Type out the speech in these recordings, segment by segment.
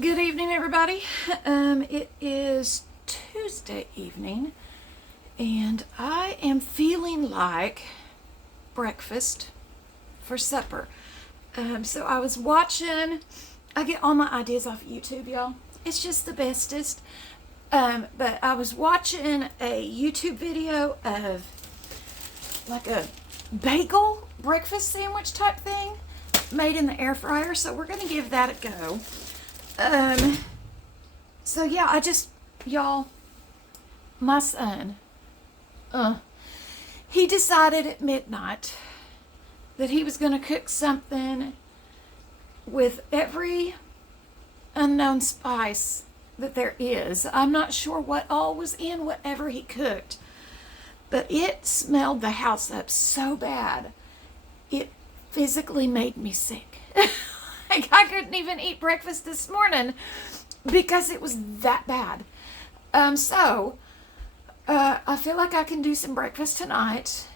Good evening, everybody. It is Tuesday evening, and I am feeling like breakfast for supper. So I was watching, I get all my ideas off of YouTube, y'all. It's just the bestest. But I was watching a YouTube video of like a bagel breakfast sandwich type thing made in the air fryer. So we're going to give that a go. So yeah, y'all, my son, he decided at midnight that he was going to cook something with every unknown spice that there is. I'm not sure what all was in whatever he cooked, but it smelled the house up so bad, it physically made me sick. Like, I couldn't even eat breakfast this morning because it was that bad. I feel like I can do some breakfast tonight.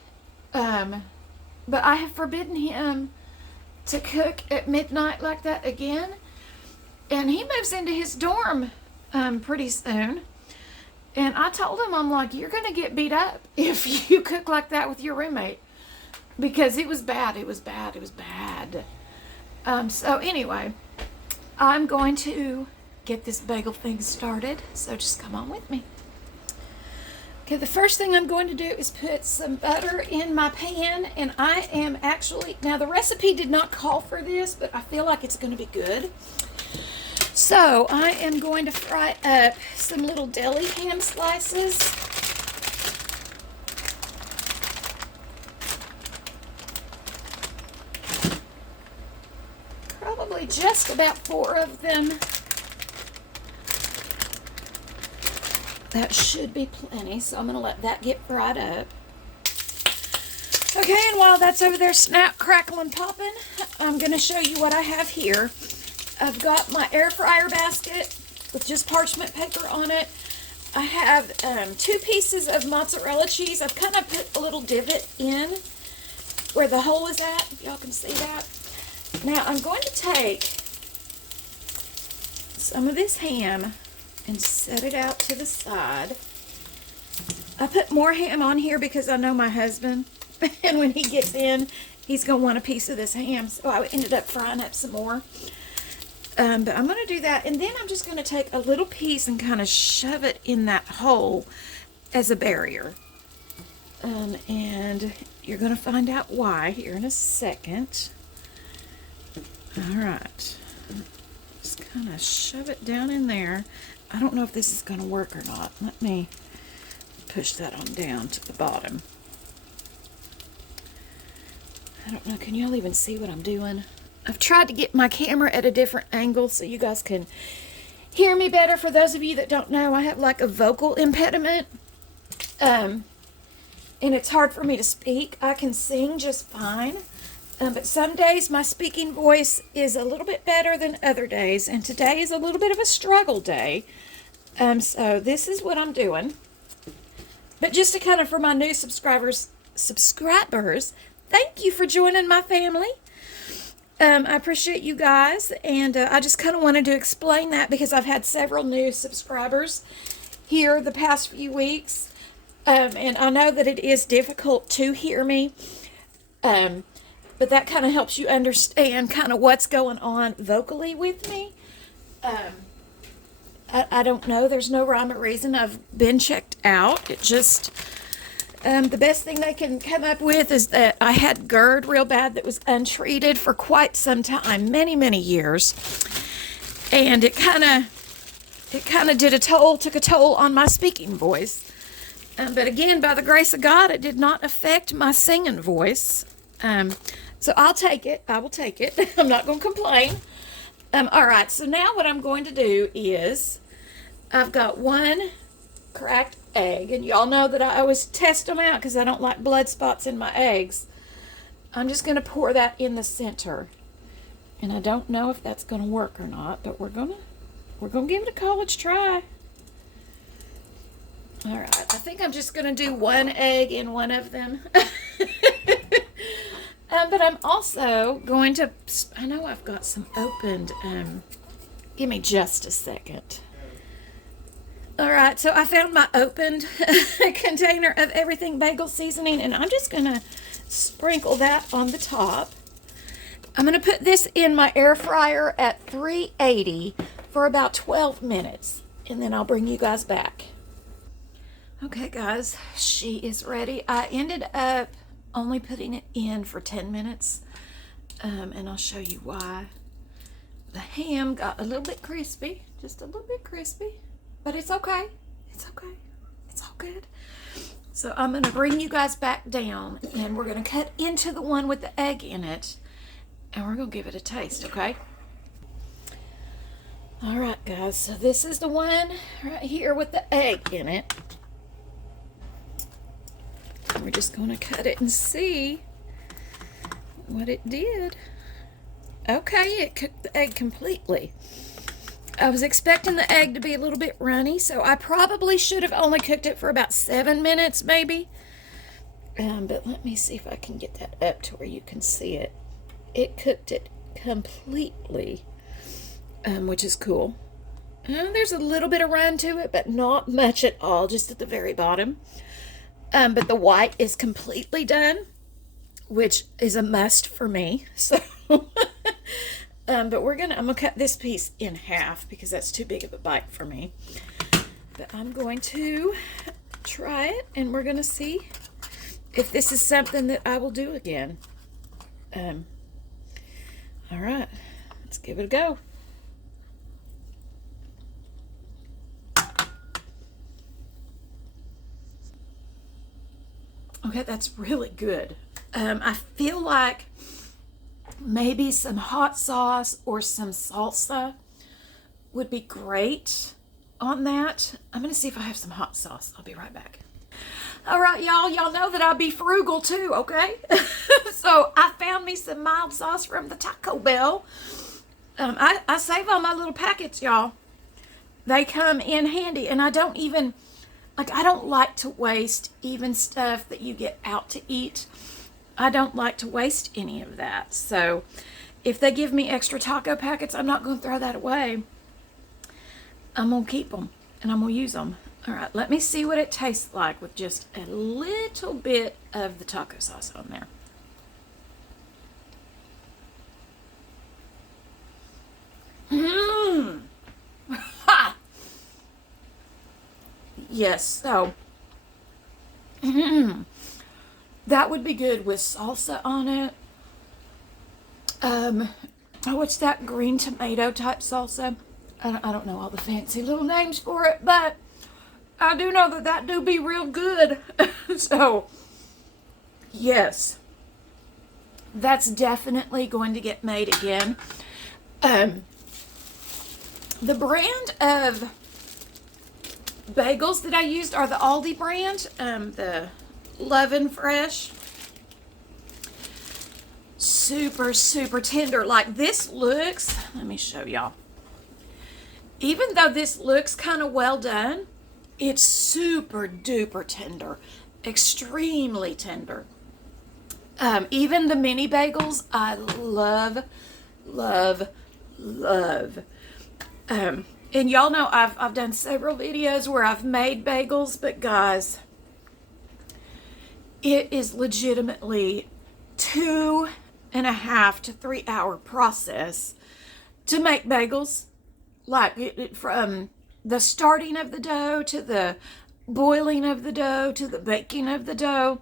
But I have forbidden him to cook at midnight like that again. And he moves into his dorm pretty soon. And I told him, I'm like, you're going to get beat up if you cook like that with your roommate. Because it was bad. It was bad. It was bad. So anyway, I'm going to get this bagel thing started. So just come on with me. Okay, the first thing I'm going to do is put some butter in my pan. And I am actually, now the recipe did not call for this, but I feel like it's going to be good. So I am going to fry up some little deli ham slices. Probably just about 4 of them. That should be plenty, so I'm going to let that get fried up. Okay, and while that's over there snap, crackling, popping, I'm going to show you what I have here. I've got my air fryer basket with just parchment paper on it. I have 2 pieces of mozzarella cheese. I've kind of put a little divot in where the hole is at, if y'all can see that. Now I'm going to take some of this ham and set it out to the side. I put more ham on here because I know my husband, and when he gets in, he's going to want a piece of this ham, so I ended up frying up some more. But I'm going to do that, and then I'm just going to take a little piece and kind of shove it in that hole as a barrier. And you're going to find out why here in a second. Alright, just kind of shove it down in there. I don't know if this is going to work or not. Let me push that on down to the bottom. I don't know, can y'all even see what I'm doing? I've tried to get my camera at a different angle so you guys can hear me better. For those of you that don't know, I have like a vocal impediment. And it's hard for me to speak. I can sing just fine. But some days my speaking voice is a little bit better than other days, and today is a little bit of a struggle day. So this is what I'm doing. But just to kind of, for my new subscribers, thank you for joining my family. I appreciate you guys, and I just kind of wanted to explain that because I've had several new subscribers here the past few weeks. And I know that it is difficult to hear me. But that kind of helps you understand kind of what's going on vocally with me. I don't know. There's no rhyme or reason. I've been checked out. It just, the best thing they can come up with is that I had GERD real bad that was untreated for quite some time, many, many years. And it kind of took a toll on my speaking voice. But again, by the grace of God, it did not affect my singing voice. So I'll take it. I will take it. I'm not going to complain. All right. So now what I'm going to do is I've got 1 cracked egg, and y'all know that I always test them out because I don't like blood spots in my eggs. I'm just going to pour that in the center, and I don't know if that's going to work or not, but we're going to give it a college try. All right. I think I'm just going to do 1 egg in one of them. But I'm also going to, I know I've got some opened Give me just a second. All right, so I found my opened container of everything bagel seasoning, and I'm just gonna sprinkle that on the top. I'm gonna put this in my air fryer at 380 for about 12 minutes, and then I'll bring you guys back. Okay, guys, she is ready. I ended up only putting it in for 10 minutes, and I'll show you why. The ham got a little bit crispy, just a little bit crispy, but it's okay. It's okay. It's all good. So I'm going to bring you guys back down, and we're going to cut into the one with the egg in it, and we're going to give it a taste, okay? All right, guys, so this is the one right here with the egg in it. We're just going to cut it and see what it did. Okay, it cooked the egg completely. I was expecting the egg to be a little bit runny, so I probably should have only cooked it for about 7 minutes, maybe. But let me see if I can get that up to where you can see it. It cooked it completely, which is cool. There's a little bit of run to it, but not much at all, just at the very bottom. But the white is completely done, which is a must for me. So, but I'm gonna cut this piece in half because that's too big of a bite for me. But I'm going to try it, and we're gonna see if this is something that I will do again. All right, let's give it a go. Okay, that's really good. I feel like maybe some hot sauce or some salsa would be great on that. I'm going to see if I have some hot sauce. I'll be right back. All right, y'all. Y'all know that I'll be frugal too, okay? So I found me some mild sauce from the Taco Bell. I save all my little packets, y'all. They come in handy, and I don't like to waste even stuff that you get out to eat. I don't like to waste any of that. So if they give me extra taco packets, I'm not going to throw that away. I'm going to keep them, and I'm going to use them. All right, let me see what it tastes like with just a little bit of the taco sauce on there. Mmm. Ha! Yes, so that would be good with salsa on it. What's that green tomato type salsa? I don't know all the fancy little names for it, but I do know that do be real good. So, yes, that's definitely going to get made again. The brand of bagels that I used are the Aldi brand, the Love and Fresh. Super, super tender. Like this looks, let me show y'all. Even though this looks kind of well done, it's super duper tender. Extremely tender. Even the mini bagels, I love, love, love. And y'all know I've done several videos where I've made bagels, but guys, it is legitimately 2.5 to 3 hour process to make bagels. Like from the starting of the dough to the boiling of the dough to the baking of the dough,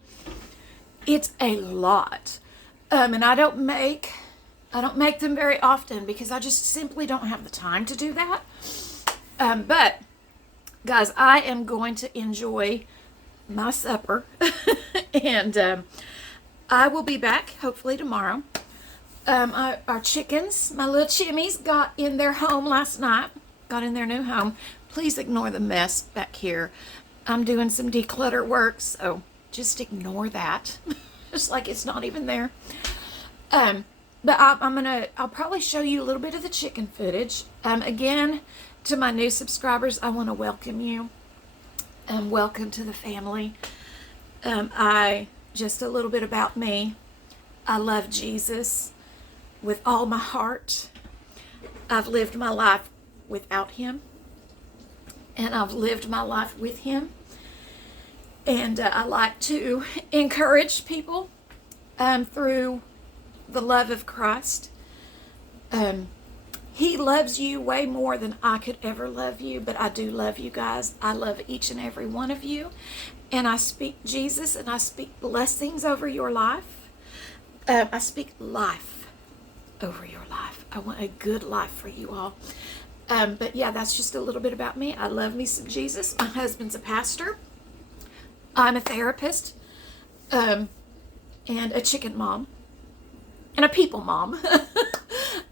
it's a lot. And I don't make them very often because I just simply don't have the time to do that. But guys, I am going to enjoy my supper and I will be back hopefully tomorrow. Our chickens, my little chimmies, got in their home last night, got in their new home. Please ignore the mess back here. I'm doing some declutter work, so just ignore that. Just like it's not even there. But I'll probably show you a little bit of the chicken footage. Again, to my new subscribers, I want to welcome you. Welcome to the family. Just a little bit about me. I love Jesus with all my heart. I've lived my life without him, and I've lived my life with him. And I like to encourage people through the love of Christ. He loves you way more than I could ever love you, but I do love you guys. I love each and every one of you. And I speak Jesus, and I speak blessings over your life. I speak life over your life. I want a good life for you all. But yeah, that's just a little bit about me. I love me some Jesus. My husband's a pastor. I'm a therapist, and a chicken mom, and a people mom.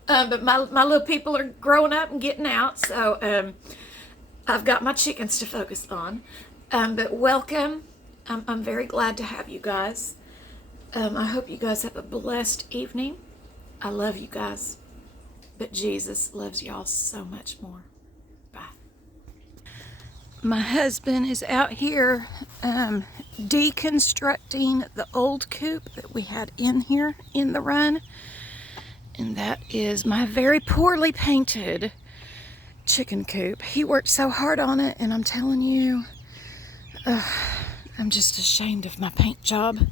But my little people are growing up and getting out, so I've got my chickens to focus on. But welcome. I'm very glad to have you guys. I hope you guys have a blessed evening. I love you guys, but Jesus loves y'all so much more. Bye. My husband is out here deconstructing the old coop that we had in here in the run. And that is my very poorly painted chicken coop. He worked so hard on it, and I'm telling you, I'm just ashamed of my paint job.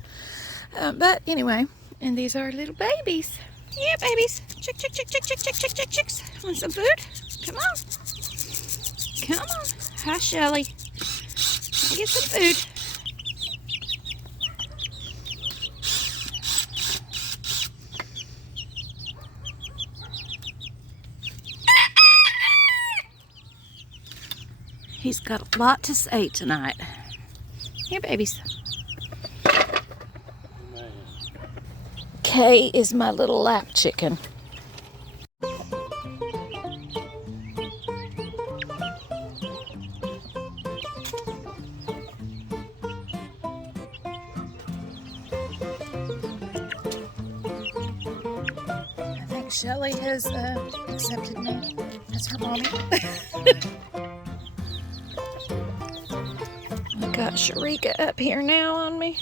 But anyway, and these are little babies. Yeah, babies. Chicks. Want some food? Come on. Come on. Hi, Shelly. Get some food. He's got a lot to say tonight. Here, babies. Kay is my little lap chicken. I think Shelly has accepted me as her mommy. I got Sharika up here now on me.